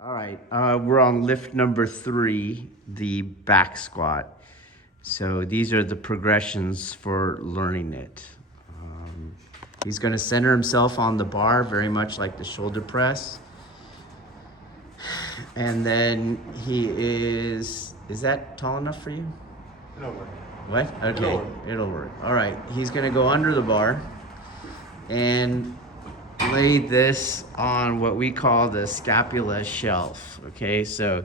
All right, we're on lift number 3, the back squat. So these are the progressions for learning it. He's going to center himself on the bar, very much like the shoulder press. And then is that tall enough for you? It'll work. What? Okay, it'll work. All right, he's going to go under the bar and lay this on what we call the scapula shelf. Okay, so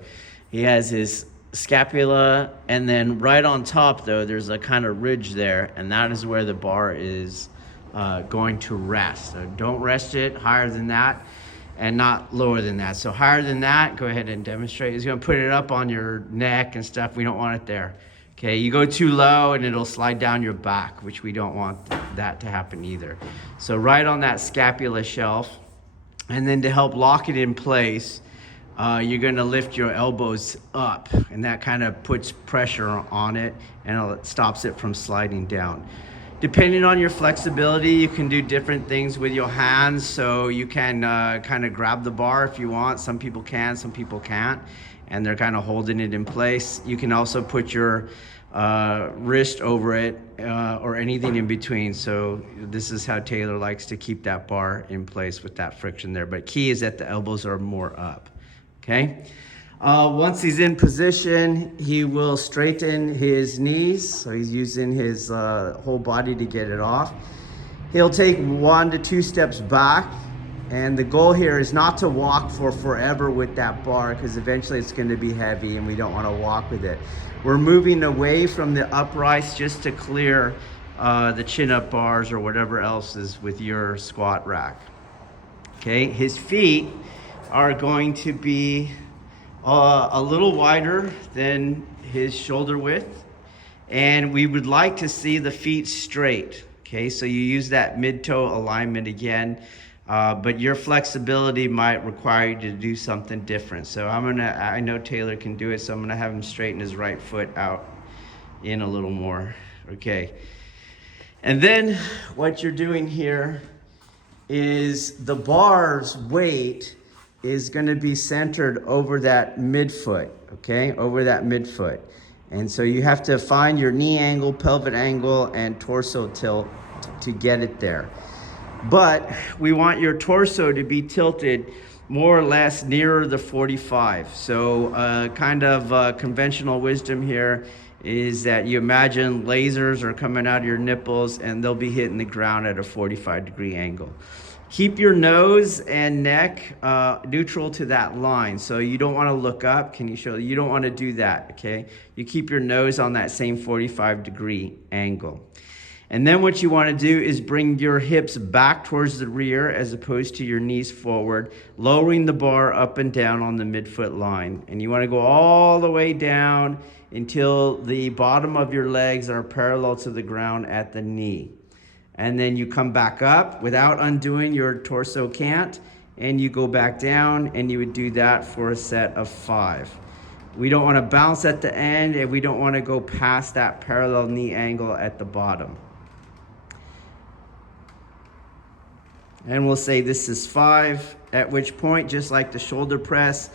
he has his scapula, and then right on top though there's a kind of ridge there, and that is where the bar is going to rest. So don't rest it higher than that and not lower than that. So higher than that, go ahead and demonstrate. He's going to put it up on your neck and stuff. We don't want it there. Okay, you go too low and it'll slide down your back, which we don't want that to happen either. So right on that scapula shelf, and then to help lock it in place, you're going to lift your elbows up, and that kind of puts pressure on it and it stops it from sliding down. Depending on your flexibility, you can do different things with your hands. So you can kind of grab the bar if you want. Some people can, some people can't, and they're kind of holding it in place. You can also put your wrist over it or anything in between. So this is how Taylor likes to keep that bar in place with that friction there. But key is that the elbows are more up, okay? Once he's in position, he will straighten his knees. So he's using his whole body to get it off. He'll take 1 to 2 steps back. And the goal here is not to walk for forever with that bar, because eventually it's going to be heavy and we don't want to walk with it. We're moving away from the uprights just to clear the chin-up bars or whatever else is with your squat rack. Okay, his feet are going to be a little wider than his shoulder width, and we would like to see the feet straight. Okay, so you use that mid-toe alignment again, but your flexibility might require you to do something different. So I know Taylor can do it, so I'm gonna have him straighten his right foot out in a little more. Okay, and then what you're doing here is the bar's weight is going to be centered over that midfoot, okay? Over that midfoot. And so you have to find your knee angle, pelvic angle, and torso tilt to get it there. But we want your torso to be tilted more or less nearer the 45. So kind of conventional wisdom here is that you imagine lasers are coming out of your nipples and they'll be hitting the ground at a 45-degree angle. Keep your nose and neck neutral to that line. So you don't want to look up. Can you show? You don't want to do that, okay? You keep your nose on that same 45-degree angle. And then what you want to do is bring your hips back towards the rear as opposed to your knees forward, lowering the bar up and down on the midfoot line. And you want to go all the way down until the bottom of your legs are parallel to the ground at the knee. And then you come back up without undoing your torso cant, and you go back down, and you would do that for a set of 5. We don't want to bounce at the end, and we don't want to go past that parallel knee angle at the bottom. And we'll say this is 5, at which point, just like the shoulder press,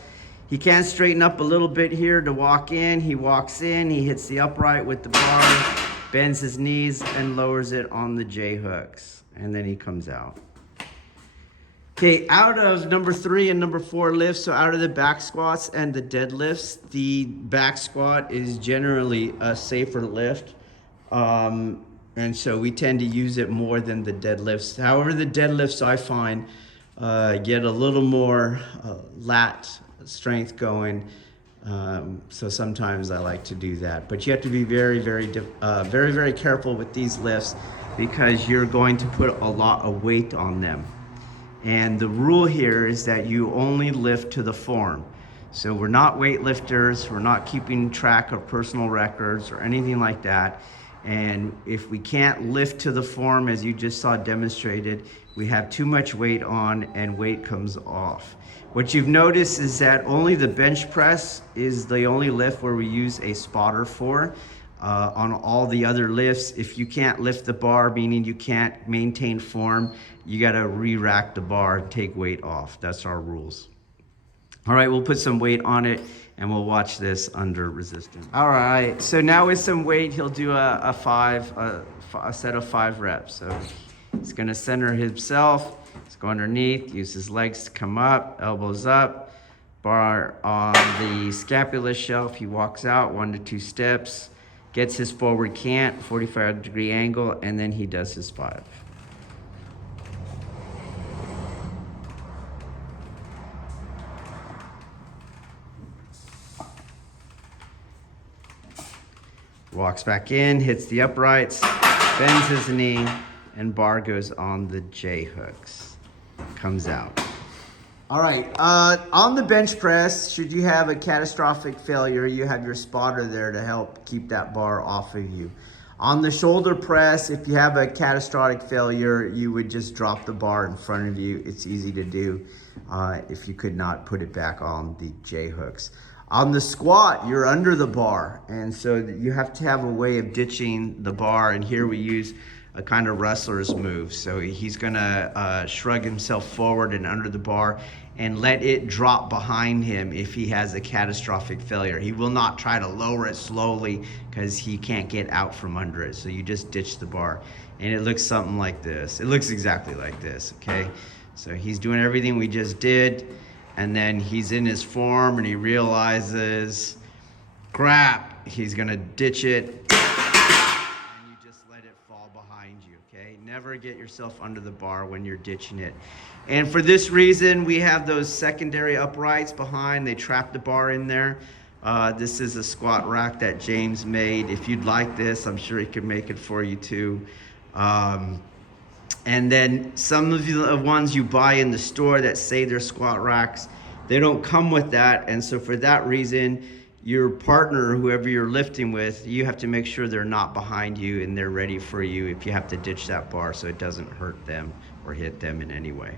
he can straighten up a little bit here to walk in. He walks in, he hits the upright with the bar, bends his knees and lowers it on the J hooks, and then he comes out. Okay, out of number 3 and number 4 lifts, so out of the back squats and the deadlifts, the back squat is generally a safer lift. And so we tend to use it more than the deadlifts. However, the deadlifts I find get a little more lat strength going. So sometimes I like to do that, but you have to be very careful with these lifts because you're going to put a lot of weight on them. And the rule here is that you only lift to the form. So we're not weightlifters, we're not keeping track of personal records or anything like that. And if we can't lift to the form, as you just saw demonstrated, we have too much weight on and weight comes off. What you've noticed is that only the bench press is the only lift where we use a spotter for. On all the other lifts, if you can't lift the bar, meaning you can't maintain form, you gotta re-rack the bar, take weight off. That's our rules. All right, we'll put some weight on it and we'll watch this under resistance. All right, so now with some weight, he'll do a set of 5 reps. So he's gonna center himself, he's go underneath, use his legs to come up, elbows up, bar on the scapula shelf. He walks out 1 to 2 steps, gets his forward cant, 45-degree angle, and then he does his 5. Walks back in, hits the uprights, bends his knee, and bar goes on the J hooks. Comes out. All right, on the bench press, should you have a catastrophic failure, you have your spotter there to help keep that bar off of you. On the shoulder press, if you have a catastrophic failure, you would just drop the bar in front of you. It's easy to do if you could not put it back on the J hooks. On the squat, you're under the bar, and so you have to have a way of ditching the bar, and here we use a kind of wrestler's move. So he's gonna shrug himself forward and under the bar and let it drop behind him if he has a catastrophic failure. He will not try to lower it slowly because he can't get out from under it. So you just ditch the bar, and it looks something like this. It looks exactly like this, okay? So he's doing everything we just did, and then he's in his form and he realizes, crap, he's gonna ditch it, and you just let it fall behind you, okay? Never get yourself under the bar when you're ditching it. And for this reason, we have those secondary uprights behind. They trap the bar in there. This is a squat rack that James made. If you'd like this, I'm sure he could make it for you too. And then some of the ones you buy in the store that say they're squat racks, they don't come with that. And so for that reason, your partner, whoever you're lifting with, you have to make sure they're not behind you and they're ready for you if you have to ditch that bar so it doesn't hurt them or hit them in any way.